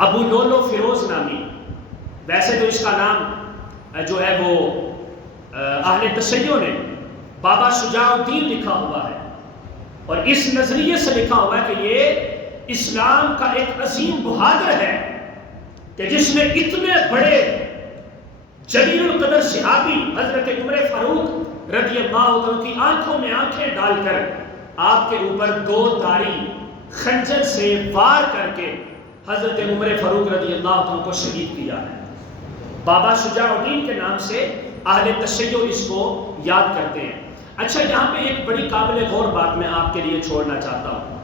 ابو Lulu Feroz نامی، ویسے تو اس کا نام جو ہے وہ اہل تشیع نے بابا شجاع الدین لکھا ہوا ہے، اور اس نظریے سے لکھا ہوا ہے کہ یہ اسلام کا ایک عظیم بہادر ہے کہ جس نے اتنے بڑے جلیل القدر صحابی حضرت عمر فاروق رضی اللہ عنہ کی آنکھوں میں آنکھیں ڈال کر آپ کے اوپر 2 دھاری خنجر سے وار کر کے حضرت عمر فاروق رضی اللہ عنہ کو شہید کیا ہے۔ بابا شجاع الدین کے نام سے اہل تشیع اس کو یاد کرتے ہیں۔ اچھا، یہاں پہ ایک بڑی قابل غور بات میں آپ کے لیے چھوڑنا چاہتا ہوں۔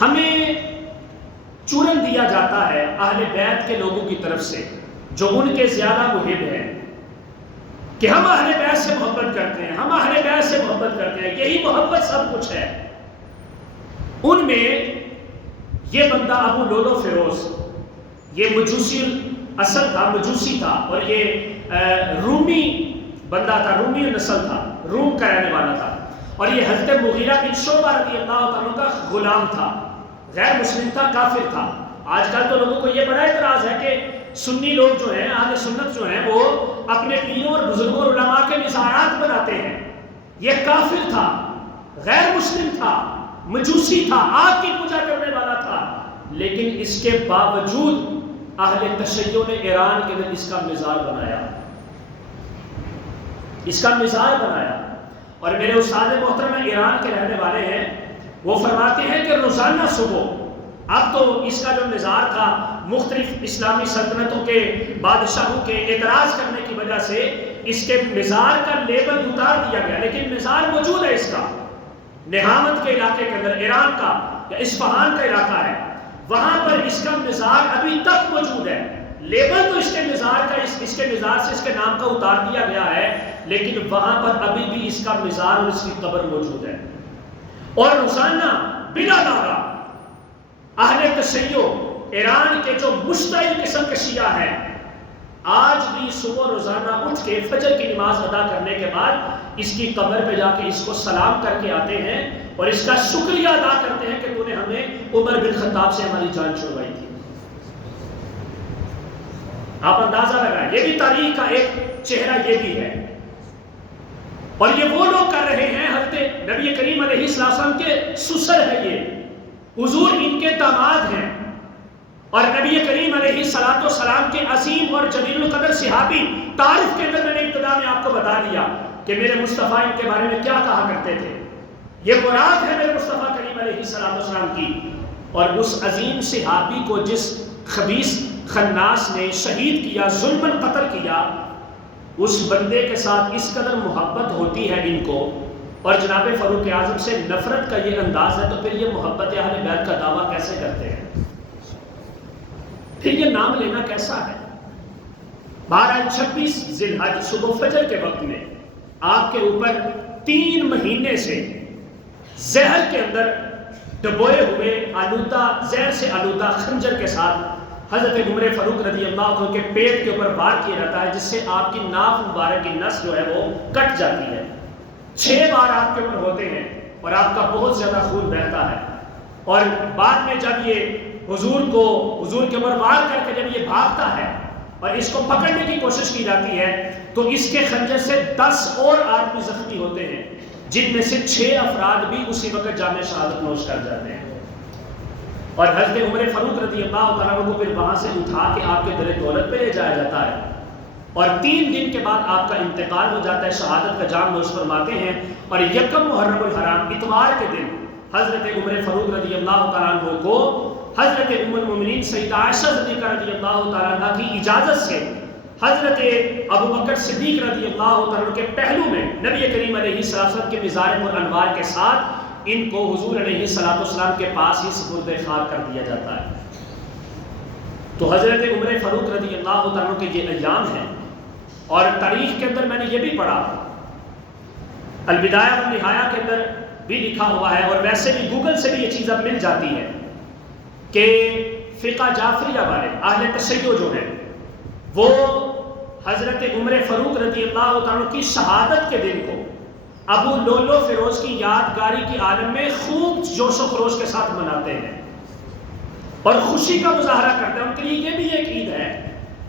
ہمیں چورن دیا جاتا ہے اہل بیت کے لوگوں کی طرف سے جو ان کے زیادہ محب ہیں کہ ہم اہل بیت سے محبت کرتے ہیں، ہم اہل بیت سے محبت کرتے ہیں، یہی محبت سب کچھ ہے۔ ان میں یہ بندہ ابو لولو فیروز، یہ مجوسی اصل تھا، مجوسی تھا، اور یہ رومی بندہ تھا، رومی نسل تھا، روم کا رہنے والا تھا، اور یہ حضرت مغیرہ بن شعبہ رضی اللہ عنہ کا غلام تھا، غیر مسلم تھا، کافر تھا۔ آج کل تو لوگوں کو یہ بڑا اعتراض ہے کہ سنی لوگ جو ہیں، اہل سنت جو ہیں، وہ اپنے پیروں اور بزرگوں اور علماء کے مزارات بناتے ہیں۔ یہ کافر تھا، غیر مسلم تھا، مجوسی تھا، آگ کی پوجا کرنے والا تھا، لیکن اس کے باوجود اہل تشیع نے ایران کے اندر اس کا مزار بنایا، اس کا مزار بنایا۔ اور میرے استاد محترم ایران کے رہنے والے ہیں، وہ فرماتے ہیں کہ روزانہ صبح، اب تو اس کا جو مزار تھا مختلف اسلامی سلطنتوں کے بادشاہوں کے اعتراض کرنے کی وجہ سے اس کے مزار کا لیبل اتار دیا گیا، لیکن مزار موجود ہے اس کا، نہامت کے علاقے کے اندر، ایران کا یا اصفہان کا علاقہ ہے، وہاں پر اس کا مزار ابھی تک موجود ہے۔ لیبل تو اس کے مزار کا اس کے مزار سے اس کے نام کا اتار دیا گیا ہے، لیکن وہاں پر ابھی بھی اس کا مزار اور اس کی قبر موجود ہے۔ اور روزانہ بلا ناغہ اہل تشیع ایران کے جو مشتعل قسم کے شیعہ ہیں، آج بھی صبح روزانہ اٹھ کے فجر کی نماز ادا کرنے کے بعد اس کی قبر پہ جا کے اس کو سلام کر کے آتے ہیں اور اس کا شکریہ ادا کرتے ہیں کہ تو نے ہمیں عمر بن خطاب سے ہماری جان چھڑوائی تھی۔ آپ اندازہ لگائیں، یہ بھی تاریخ کا ایک چہرہ یہ بھی ہے، اور یہ وہ لوگ کر رہے ہیں، حضرت نبی کریم علیہ السلام کے سسر ہے، یہ حضور ان کے داماد ہیں، اور نبی کریم علیہ السلام کے عظیم اور جلیل القدر صحابی۔ تعارف کے اندر میں نے ابتدا میں آپ کو بتا دیا کہ میرے مصطفیٰ ان کے بارے میں کیا کہا کرتے تھے، یہ مراد ہے میرے مصطفیٰ کریم علیہ السلام کی۔ اور اس عظیم صحابی کو جس خبیث خناس نے شہید کیا، ظلماً قتل کیا، اس بندے کے ساتھ اس قدر محبت ہوتی ہے ان کو، اور جناب فاروق اعظم سے نفرت کا یہ انداز ہے، تو پھر یہ محبت اہل بیت کا دعویٰ کیسے کرتے ہیں؟ پھر یہ نام لینا کیسا ہے؟ 26 ذی الحج صبح فجر کے وقت میں آپ کے اوپر 3 مہینے سے زہر کے اندر ڈبوئے ہوئے آلودہ، زہر سے آلودہ خنجر کے ساتھ حضرت عمر فاروق رضی اللہ عنہ کے پیٹ کے اوپر وار کیا جاتا ہے، جس سے آپ کی ناف مبارک کی نس جو ہے وہ کٹ جاتی ہے۔ 6 بار آپ کے اوپر ہوتے ہیں اور آپ کا بہت زیادہ خون بہتا ہے، اور بعد میں جب یہ حضور کے اوپر وار کر کے جب یہ بھاگتا ہے اور اس کو پکڑنے کی کوشش کی جاتی ہے، تو اس کے خنجر سے 10 اور آدمی زخمی ہوتے ہیں، جن میں سے 6 افراد بھی اسی وقت جامِ شہادت نوش کر جاتے ہیں۔ اور حضرت عمر فاروق رضی اللہ تعالیٰ عنہ کو پھر وہاں سے اٹھا کے آپ کے در دولت پہ لے جایا جاتا ہے، اور 3 دن کے بعد آپ کا انتقال ہو جاتا ہے، شہادت کا جام نوش فرماتے ہیں۔ اور یکم محرم الحرام اتوار کے دن حضرت عمر فاروق رضی اللہ تعالیٰ عنہ کو حضرت ام المؤمنین سیدہ عائشہ صدیقہ رضی اللہ تعالیٰ عنہ کی اجازت سے حضرت ابو بکر صدیق رضی اللہ تعالیٰ عنہ کے پہلو میں نبی کریم علیہ السلام کے مزار پر انوار کے ساتھ ان کو حضور علیہ السلام کے پاس ہی سپرد خاک کر دیا جاتا ہے۔ تو حضرت عمر فاروق رضی اللہ تعالیٰ عنہ کے یہ ایام ہیں، اور تاریخ کے اندر میں نے یہ بھی پڑھا، البدایہ والنہایہ کے اندر بھی لکھا ہوا ہے، اور ویسے بھی گوگل سے بھی یہ چیز اب مل جاتی ہے کہ فقہ جعفریہ والے اہل تشیع جو ہیں وہ حضرت عمر فاروق رضی اللہ تعالیٰ کی شہادت کے دن کو ابو لولو فیروز کی یادگاری کی عالم میں خوب جوش و خروش کے ساتھ مناتے ہیں، اور خوشی کا مظاہرہ کرتے ہیں. ان کے لیے یہ بھی ایک عید ہے.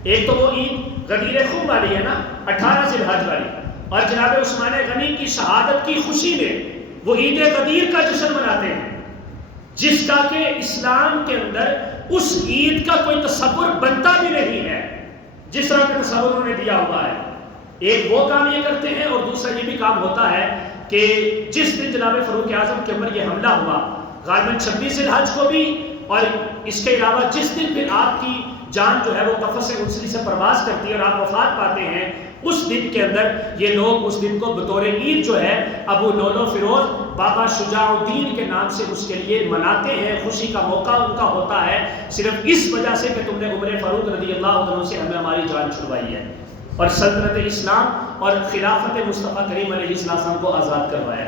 ایک تو وہ عید غدیر خم والی ہے نا، 18 ذی الحج والی، اور جناب عثمان غنی کی شہادت کی خوشی میں وہ عید غدیر کا جشن مناتے ہیں، جس کا کہ اسلام کے اندر اس عید کا کوئی تصور بنتا بھی نہیں ہے جس طرح کا تصور انہوں نے دیا ہوا ہے. ایک وہ کام یہ کرتے ہیں، اور دوسرا یہ بھی کام ہوتا ہے کہ جس دن جناب فاروق اعظم کے اوپر یہ حملہ ہوا غالباً 26 ذی الحج کو بھی، اور اس کے علاوہ جس دن پھر آپ کی جان جو ہے وہ قفص انسلی سے پرواز کرتی ہے اور آپ وفات پاتے ہیں، اس دن کے اندر یہ لوگ اس دن کو بطور عید جو ہے ابو لولو فیروز بابا شجاع الدین کے نام سے اس کے لیے مناتے ہیں. خوشی کا موقع ان کا ہوتا ہے صرف اس وجہ سے کہ تم نے عمر فاروق رضی اللہ عنہ سے ہمیں ہماری جان چھڑوائی ہے اور سلطنت اسلام اور خلافت مصطفیٰ کریم علیہ السلام کو آزاد کروایا ہے.